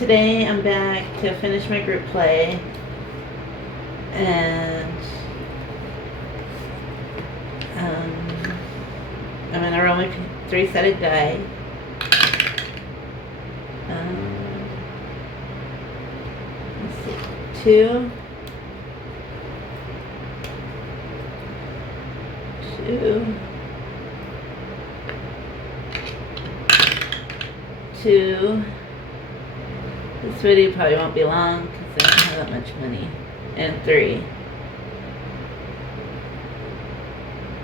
Today I'm back to finish my group play, and I'm gonna roll my three-sided die. Let's see, two, two. This video probably won't be long because I don't have that much money. And three.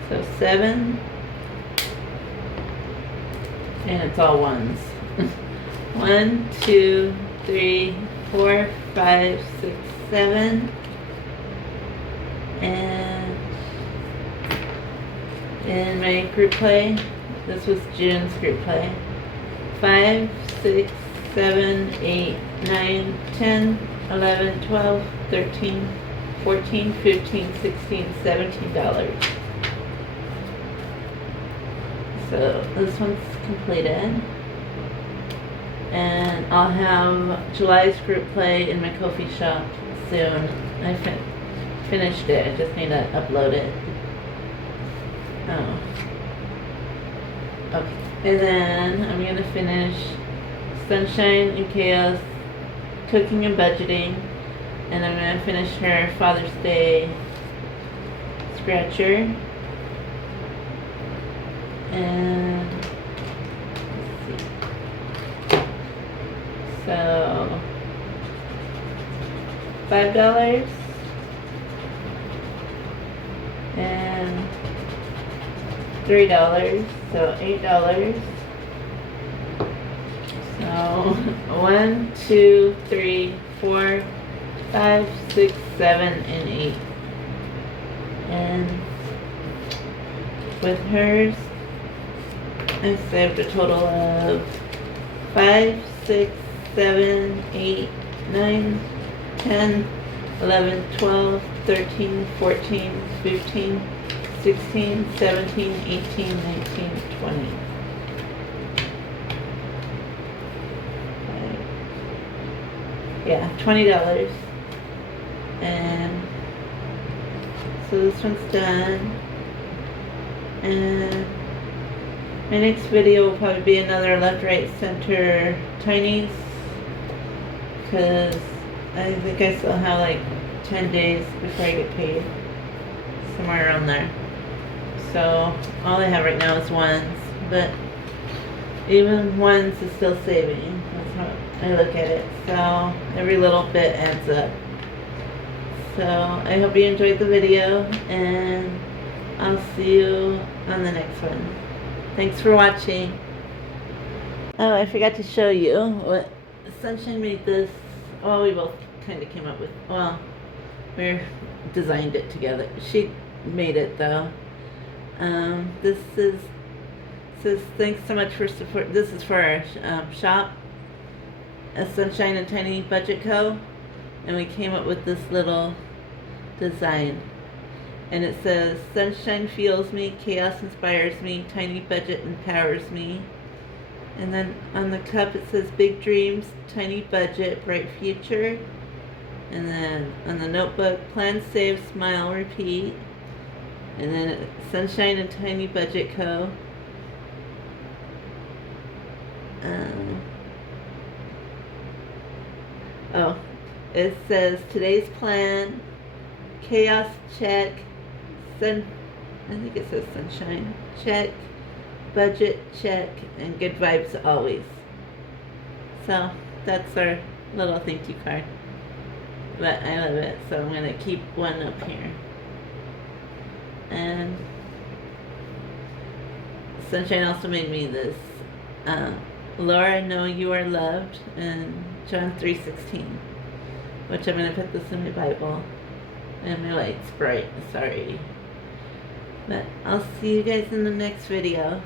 So 7. And it's all ones. 1, 2, 3, 4, 5, 6, 7. And in my group play, this was June's group play. 5, 6, 7, 8, 9, 10, 11, 12, 13, 14, 15, 16, $17. So this one's completed. And I'll have July's group play in my Ko-fi shop soon. I finished it, I just need to upload it. Oh. Okay. And then I'm going to finish Sunshine and Chaos, Cooking and Budgeting, and I'm going to finish her Father's Day scratcher. And let's see. So $5 and $3, so $8. So 1, 2, 3, 4, 5, 6, 7, and 8. And with hers, I saved a total of 5, 6, 7, 8, 9, 10, 11, 12, 13, 14, 15, 16, 17, 18, 19, 20. Yeah, $20. And so this one's done. And my next video will probably be another left, right, center tinies, because I think I still have like 10 days before I get paid, somewhere around there. So all I have right now is ones, but even ones is still saving. That's how I look at it. So every little bit adds up. So I hope you enjoyed the video, and I'll see you on the next one. Thanks for watching. Oh, I forgot to show you what Sunshine made this. Well, we both kind of came up with, well, we designed it together. She made it though. This says thanks so much for support. This is for our shop, a Sunshine and Tiny Budget Co. And we came up with this little design. And it says, sunshine fuels me, chaos inspires me, tiny budget empowers me. And then on the cup it says, big dreams, tiny budget, bright future. And then on the notebook, plan, save, smile, repeat. And then Sunshine and Tiny Budget Co. It says, today's plan, chaos check, I think it says sunshine, check, budget, check, and good vibes always. So that's our little thank you card. But I love it, so I'm going to keep one up here. And Sunshine also made me this, Laura, know you are loved, and John 3:16, which I'm going to put this in my Bible. And my light's bright, sorry. But I'll see you guys in the next video.